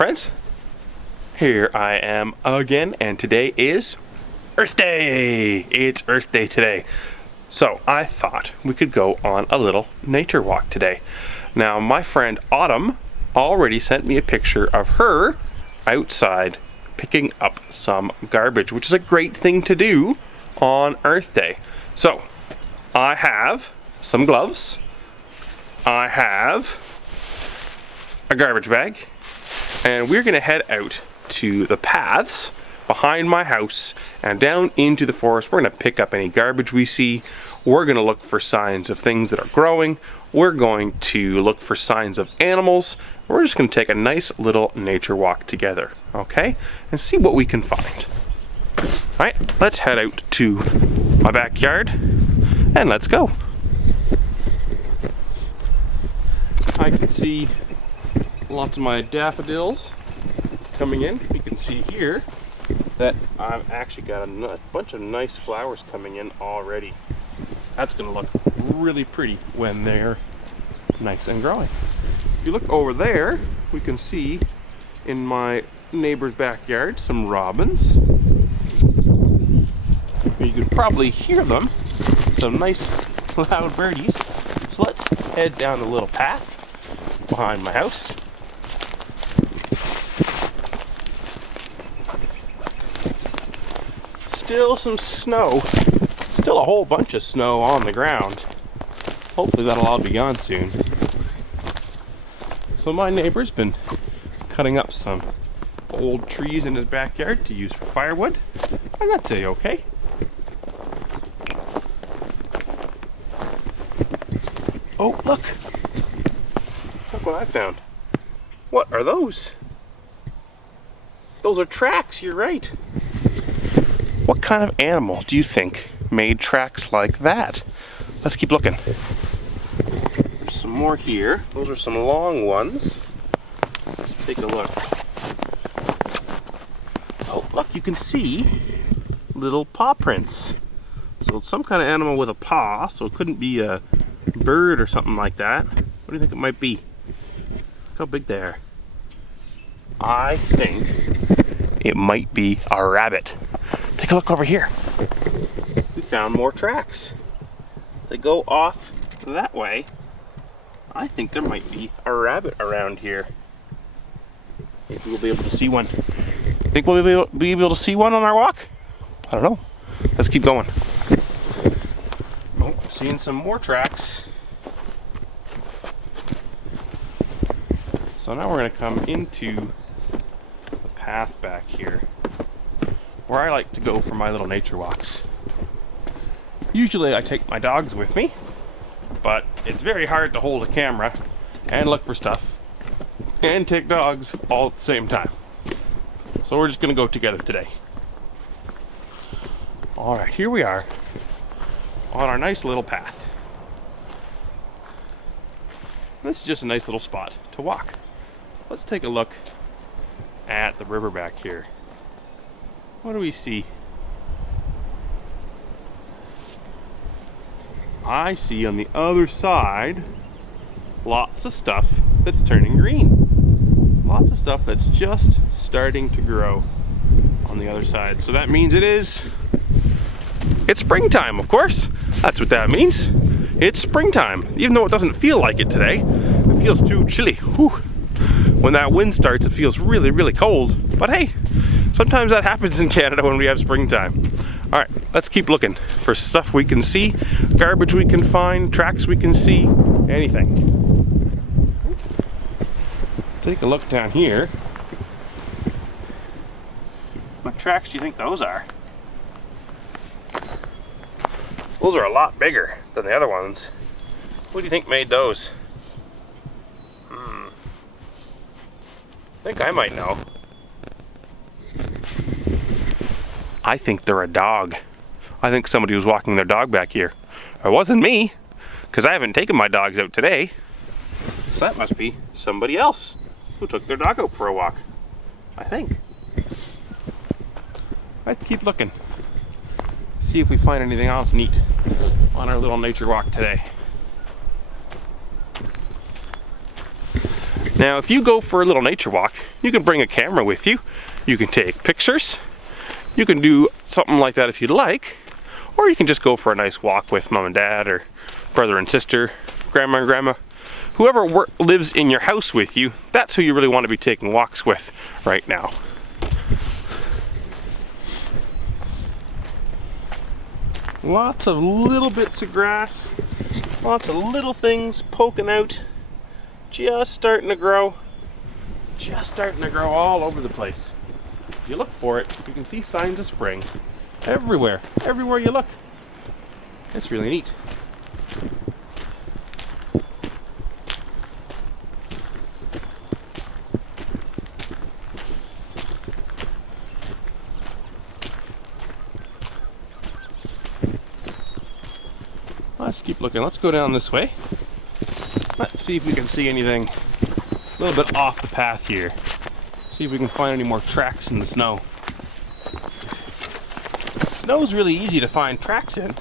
friends. Here I am again, and today is Earth Day. It's Earth Day today. So I thought we could go on a little nature walk today. Now my friend Autumn already sent me a picture of her outside picking up some garbage, which is a great thing to do on Earth Day. So I have some gloves. I have a garbage bag, and we're gonna head out to the paths behind my house and down into the forest. We're gonna pick up any garbage we see. We're gonna look for signs of things that are growing. We're going to look for signs of animals. We're just gonna take a nice little nature walk together, okay? And see what we can find. All right, let's head out to my backyard and let's go. I can see lots of my daffodils coming in. You can see here that I've actually got a bunch of nice flowers coming in already. That's gonna look really pretty when they're nice and growing. If you look over there, we can see in my neighbor's backyard some robins. You can probably hear them, some nice loud birdies. So let's head down the little path behind my house. Still some snow, still a whole bunch of snow on the ground. Hopefully that'll all be gone soon. So my neighbor's been cutting up some old trees in his backyard to use for firewood, and that's a-okay. Oh, look what I found. What are those? Those are tracks, you're right. What kind of animal do you think made tracks like that? Let's keep looking. There's some more here. Those are some long ones. Let's take a look. Oh, look, you can see little paw prints. So it's some kind of animal with a paw, so it couldn't be a bird or something like that. What do you think it might be? Look how big they are. I think it might be a rabbit. Take a look over here. We found more tracks. They go off that way. I think there might be a rabbit around here. Maybe we'll be able to see one. Think we'll be able to see one on our walk? I don't know. Let's keep going. Oh, seeing some more tracks. So now we're going to come into the path back here, where I like to go for my little nature walks. Usually I take my dogs with me, but it's very hard to hold a camera and look for stuff and take dogs all at the same time. So we're just gonna go together today. All right, here we are on our nice little path. This is just a nice little spot to walk. Let's take a look at the river back here. What do we see? I see on the other side lots of stuff that's turning green. Lots of stuff that's just starting to grow on the other side. So that means it's springtime, of course. That's what that means. It's springtime. Even though it doesn't feel like it today. It feels too chilly. Whew. When that wind starts, it feels really, really cold. But hey, sometimes that happens in Canada when we have springtime. All right, let's keep looking for stuff we can see, garbage we can find, tracks we can see, anything. Take a look down here. What tracks do you think those are? Those are a lot bigger than the other ones. Who do you think made those? I think I might know. I think they're a dog. I think somebody was walking their dog back here. It wasn't me, because I haven't taken my dogs out today. So that must be somebody else who took their dog out for a walk, I think. Let's keep looking. See if we find anything else neat on our little nature walk today. Now, if you go for a little nature walk, you can bring a camera with you. You can take pictures. You can do something like that if you'd like. Or you can just go for a nice walk with mom and dad, or brother and sister, grandma and grandma. Whoever lives in your house with you, that's who you really want to be taking walks with right now. Lots of little bits of grass, lots of little things poking out, just starting to grow all over the place. If you look for it, you can see signs of spring everywhere you look. It's really neat. Let's keep looking. Let's go down this way. Let's see if we can see anything a little bit off the path here. See if we can find any more tracks in the snow. Snow's really easy to find tracks in.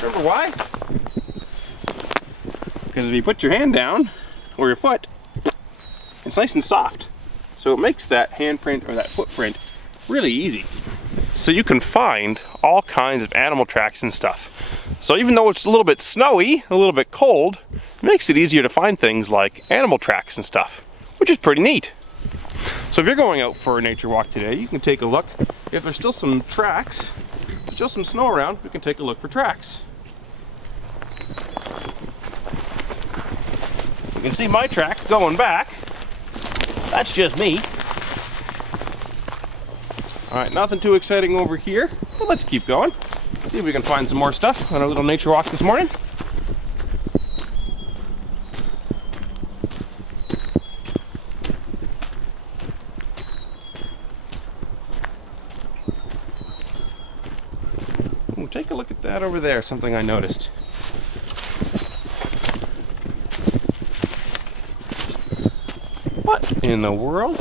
Remember why? Because if you put your hand down, or your foot, it's nice and soft. So it makes that handprint or that footprint really easy. So you can find all kinds of animal tracks and stuff. So even though it's a little bit snowy, a little bit cold, it makes it easier to find things like animal tracks and stuff, which is pretty neat. So if you're going out for a nature walk today, you can take a look. If there's still some tracks, still some snow around, we can take a look for tracks. You can see my track going back. That's just me. All right, nothing too exciting over here, but let's keep going. See if we can find some more stuff on our little nature walk this morning. Ooh, take a look at that over there, something I noticed. What in the world?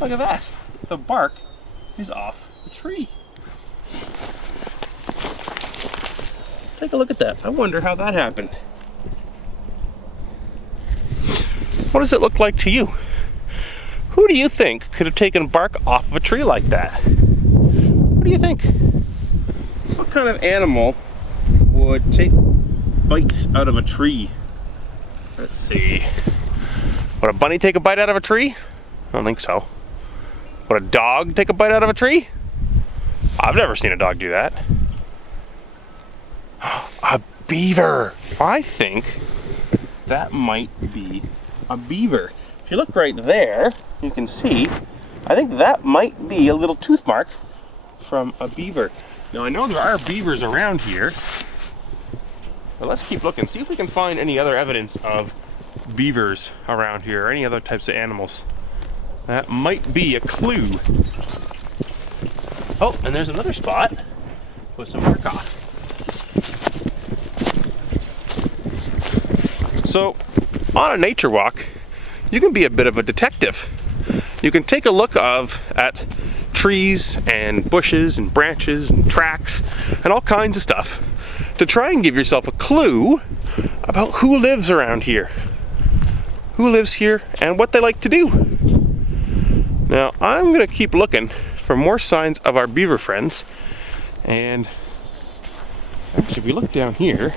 Look at that. The bark is off the tree. Take a look at that. I wonder how that happened. What does it look like to you? Who do you think could have taken bark off of a tree like that? What do you think? What kind of animal would take bites out of a tree? Let's see. Would a bunny take a bite out of a tree? I don't think so. Would a dog take a bite out of a tree? I've never seen a dog do that. A beaver. I think that might be a beaver. If you look right there, you can see, I think that might be a little tooth mark from a beaver. Now I know there are beavers around here, but let's keep looking, see if we can find any other evidence of beavers around here, or any other types of animals. That might be a clue. Oh, and there's another spot with some bark off. So, on a nature walk, you can be a bit of a detective. You can take a look at trees and bushes and branches and tracks and all kinds of stuff to try and give yourself a clue about who lives around here. Who lives here and what they like to do. Now, I'm going to keep looking for more signs of our beaver friends. And actually, if we look down here,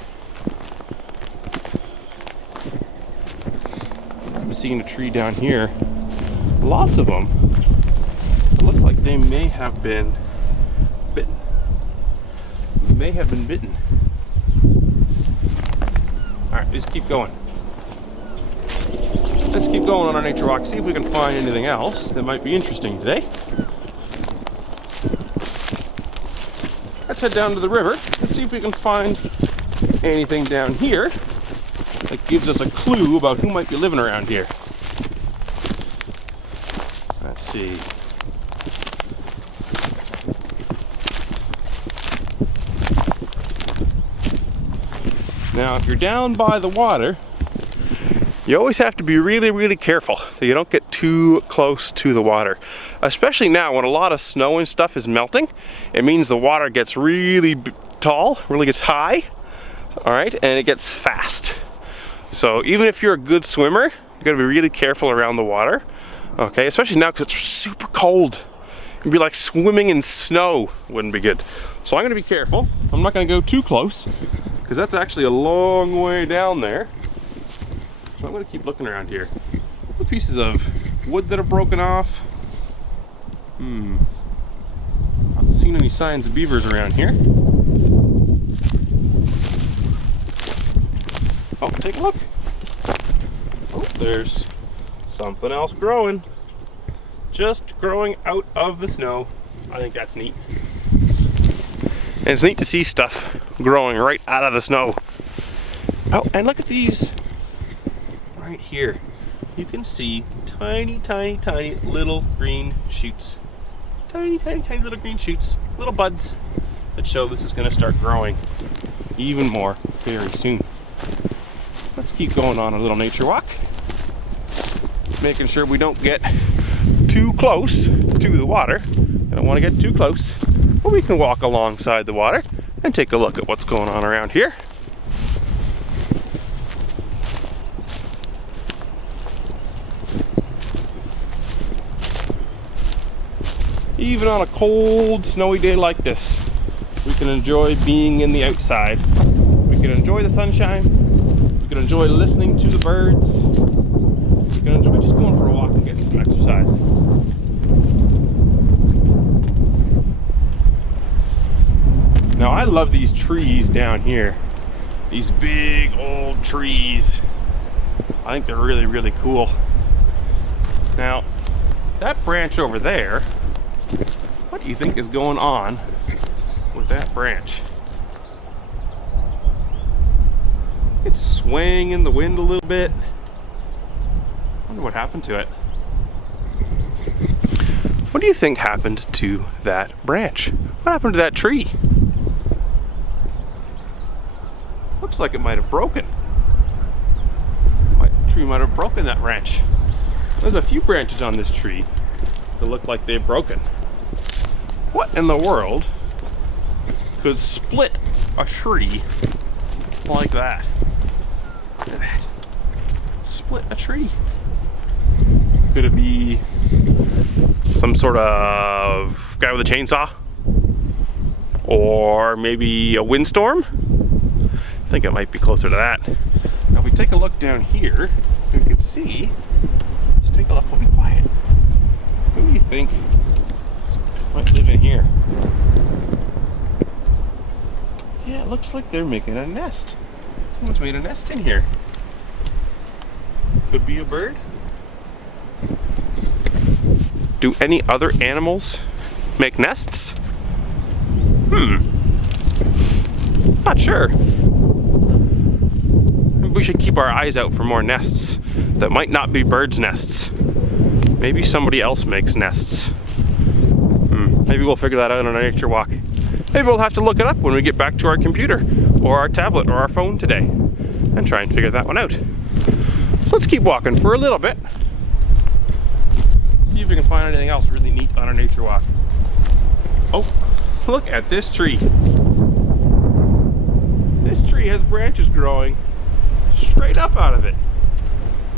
I'm seeing a tree down here. Lots of them look like they may have been bitten. May have been bitten. All right, just keep going. Let's keep going on our nature walk, see if we can find anything else that might be interesting today. Let's head down to the river. Let's see if we can find anything down here that gives us a clue about who might be living around here. Let's see. Now, if you're down by the water, you always have to be really, really careful that you don't get too close to the water. Especially now when a lot of snow and stuff is melting, it means the water gets really tall, really gets high, all right, and it gets fast. So even if you're a good swimmer, you gotta be really careful around the water. Okay, especially now because it's super cold. It'd be like swimming in snow. Wouldn't be good. So I'm gonna be careful. I'm not gonna go too close because that's actually a long way down there. So I'm gonna keep looking around here. The pieces of wood that are broken off. Not seen any signs of beavers around here. Oh, take a look. Oh, there's something else growing. Just growing out of the snow. I think that's neat. And it's neat to see stuff growing right out of the snow. Oh, and look at these right here. You can see tiny, tiny, tiny little green shoots. Tiny, tiny, tiny little green shoots. Little buds that show this is going to start growing even more very soon. Let's keep going on a little nature walk. Making sure we don't get too close to the water. I don't want to get too close, but we can walk alongside the water and take a look at what's going on around here. Even on a cold, snowy day like this, we can enjoy being in the outside. We can enjoy the sunshine. We can enjoy listening to the birds. We can enjoy just going for a walk and getting some exercise. Now I love these trees down here. These big old trees. I think they're really, really cool. Now, that branch over there, what do you think is going on with that branch? It's swaying in the wind a little bit. I wonder what happened to it. What do you think happened to that branch? What happened to that tree? Looks like it might have broken. The tree might have broken that branch. There's a few branches on this tree that look like they've broken. What in the world could split a tree like that? Look at that. Split a tree. Could it be some sort of guy with a chainsaw? Or maybe a windstorm? I think it might be closer to that. Now if we take a look down here, we can see, let's take a look, we'll be quiet. Who do you think might live in here? Yeah, it looks like they're making a nest. Someone's made a nest in here. Could be a bird. Do any other animals make nests? Not sure. Maybe we should keep our eyes out for more nests that might not be birds' nests. Maybe somebody else makes nests. Maybe we'll figure that out on our nature walk. Maybe we'll have to look it up when we get back to our computer or our tablet or our phone today and try and figure that one out. So let's keep walking for a little bit. See if we can find anything else really neat on our nature walk. Oh, look at this tree. This tree has branches growing straight up out of it.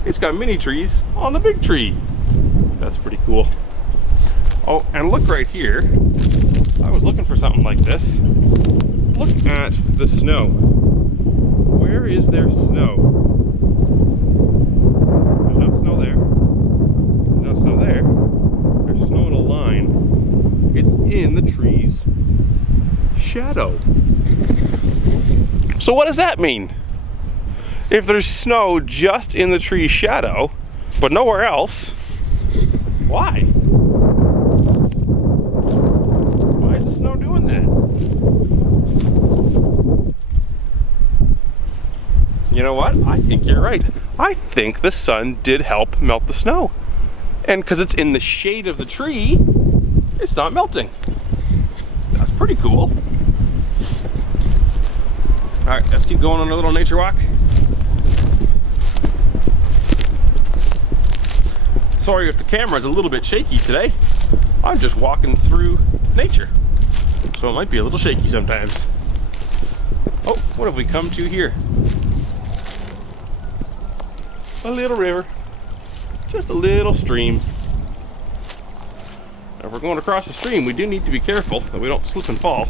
It's got mini trees on the big tree. That's pretty cool. Oh, and look right here. I was looking for something like this. Look at the snow. Where is there snow? There's no snow there. There's no snow there. There's snow in a line. It's in the tree's shadow. So what does that mean? If there's snow just in the tree's shadow, but nowhere else, why? Why is the snow doing that? You know what? I think you're right. I think the sun did help melt the snow. And because it's in the shade of the tree, it's not melting. That's pretty cool. All right, let's keep going on a little nature walk. Sorry if the camera's a little bit shaky today. I'm just walking through nature, so it might be a little shaky sometimes. Oh, what have we come to here? a little river, just a little stream. Now, if we're going across the stream, we do need to be careful that we don't slip and fall.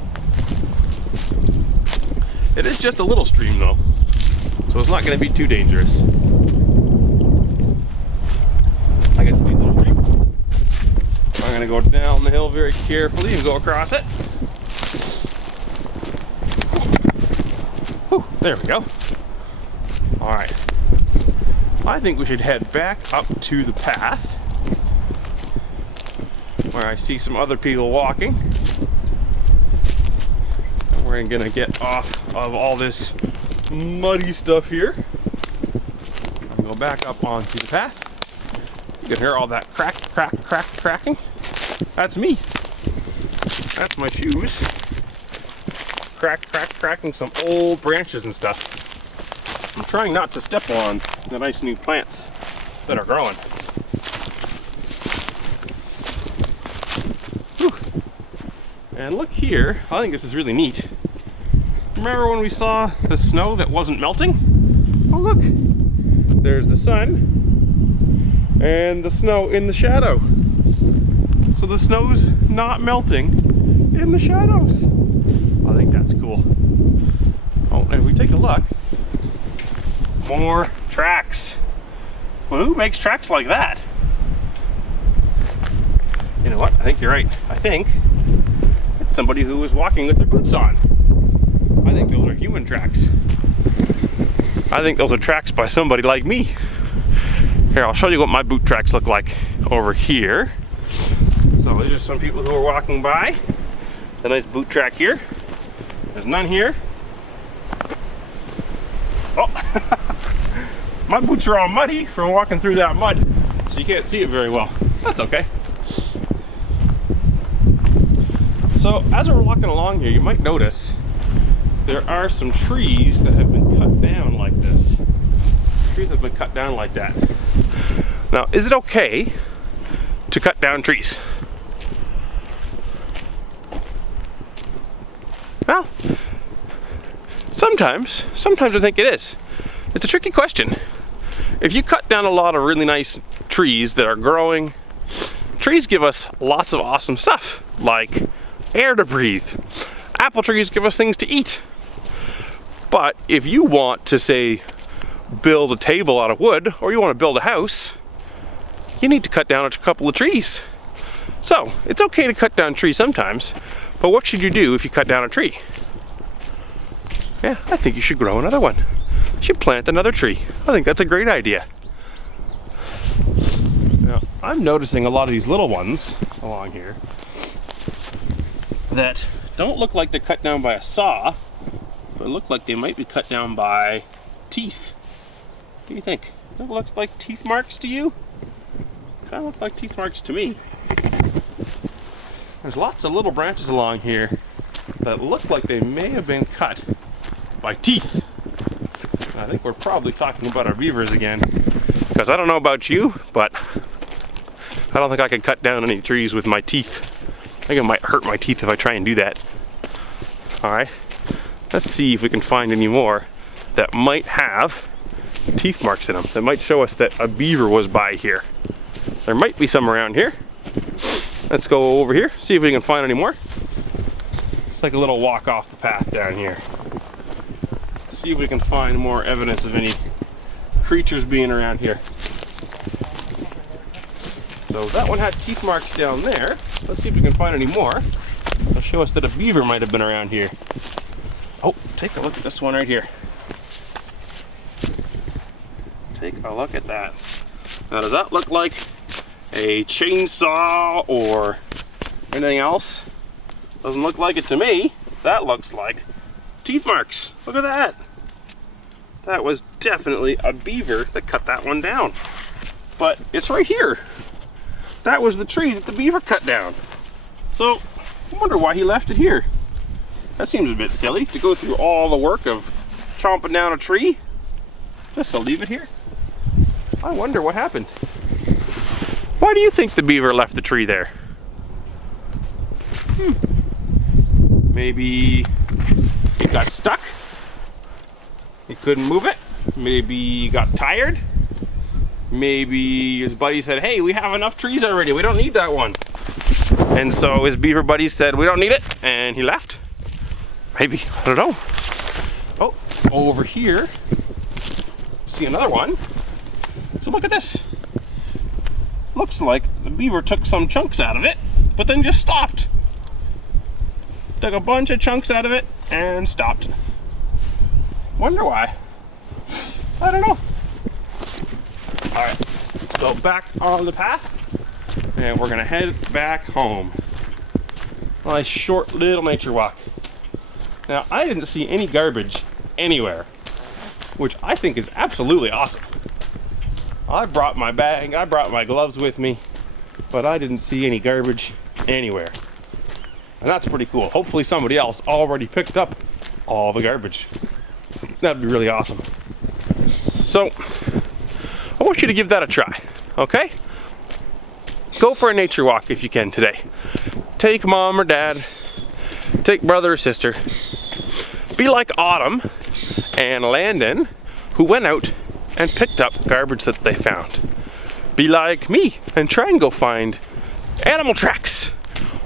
It is just a little stream though, so it's not going to be too dangerous. I got a sweet little stream. I'm going to go down the hill very carefully and go across it. Whew, there we go. All right. I think we should head back up to the path where I see some other people walking. And we're gonna get off of all this muddy stuff here. And go back up onto the path. You can hear all that cracking. That's me. That's my shoes. Cracking some old branches and stuff. I'm trying not to step on the nice new plants that are growing. Whew. And look here, I think this is really neat. Remember when we saw the snow that wasn't melting? Oh look, there's the sun and the snow in the shadow. So the snow's not melting in the shadows. I think that's cool. Oh, and if we take a look, more tracks. Well, who makes tracks like that? You know what? I think you're right. I think it's somebody who was walking with their boots on. I think those are human tracks. I think those are tracks by somebody like me. Here, I'll show you what my boot tracks look like over here. So these are some people who are walking by. It's a nice boot track here. There's none here. Oh, my boots are all muddy from walking through that mud, so you can't see it very well. That's okay. So as we're walking along here, you might notice there are some trees that have been cut down like this. Trees have been cut down like that. Now, is it okay to cut down trees? Well, sometimes I think it is. It's a tricky question. If you cut down a lot of really nice trees that are growing, trees give us lots of awesome stuff, like air to breathe. Apple trees give us things to eat. But if you want to, say, build a table out of wood, or you want to build a house, you need to cut down a couple of trees. So, it's okay to cut down trees sometimes, but what should you do if you cut down a tree? Yeah, I think you should grow another one. You should plant another tree. I think that's a great idea. Now, I'm noticing a lot of these little ones along here that don't look like they're cut down by a saw, but look like they might be cut down by teeth. What do you think? Does it look like teeth marks to you? Kind of look like teeth marks to me. There's lots of little branches along here that look like they may have been cut by teeth. I think we're probably talking about our beavers again, because I don't know about you, but I don't think I could cut down any trees with my teeth. I think it might hurt my teeth if I try and do that. Alright, let's see if we can find any more that might have teeth marks in them, that might show us that a beaver was by here. There might be some around here. Let's go over here, see if we can find any more. Take a little walk off the path down here. See if we can find more evidence of any creatures being around here. So that one had teeth marks down there. Let's see if we can find any more. It'll show us that a beaver might have been around here. Oh, take a look at this one right here. Take a look at that. Now, does that look like a chainsaw or anything else? Doesn't look like it to me. That looks like teeth marks. Look at that. That was definitely a beaver that cut that one down. But it's right here. That was the tree that the beaver cut down. So, I wonder why he left it here. That seems a bit silly, to go through all the work of chomping down a tree just to leave it here. I wonder what happened. Why do you think the beaver left the tree there? Maybe it got stuck. He couldn't move it. Maybe he got tired. maybe his buddy said, hey, we have enough trees already, we don't need that one. And so his beaver buddies said, we don't need it, and he left. Maybe, I don't know. Oh, over here, see another one. So look at this. Looks like the beaver took some chunks out of it, but then just stopped. Took a bunch of chunks out of it and stopped. Wonder why. I don't know. All right, go back on the path and we're gonna head back home. Nice short little nature walk. Now, I didn't see any garbage anywhere, which I think is absolutely awesome. I brought my bag, I brought my gloves with me, but I didn't see any garbage anywhere. And that's pretty cool. Hopefully somebody else already picked up all the garbage. That'd be really awesome. So, I want you to give that a try, okay? Go for a nature walk if you can today. Take mom or dad, take brother or sister. Be like Autumn and Landon, who went out and picked up garbage that they found. Be like me and try and go find animal tracks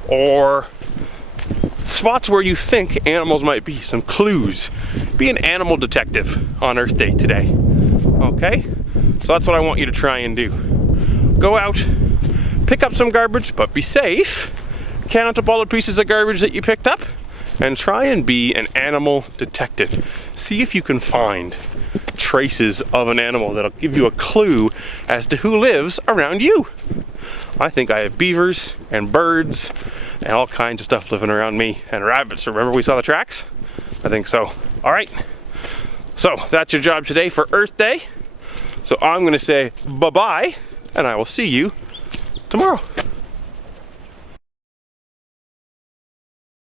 or spots where you think animals might be, some clues. Be an animal detective on Earth Day today, okay? So that's what I want you to try and do. Go out, pick up some garbage, but be safe. Count up all the pieces of garbage that you picked up and try and be an animal detective. See if you can find traces of an animal that'll give you a clue as to who lives around you. I think I have beavers and birds and all kinds of stuff living around me, and rabbits. Remember we saw the tracks? I think so. All right. So that's your job today for Earth Day. So I'm going to say bye-bye, and I will see you tomorrow.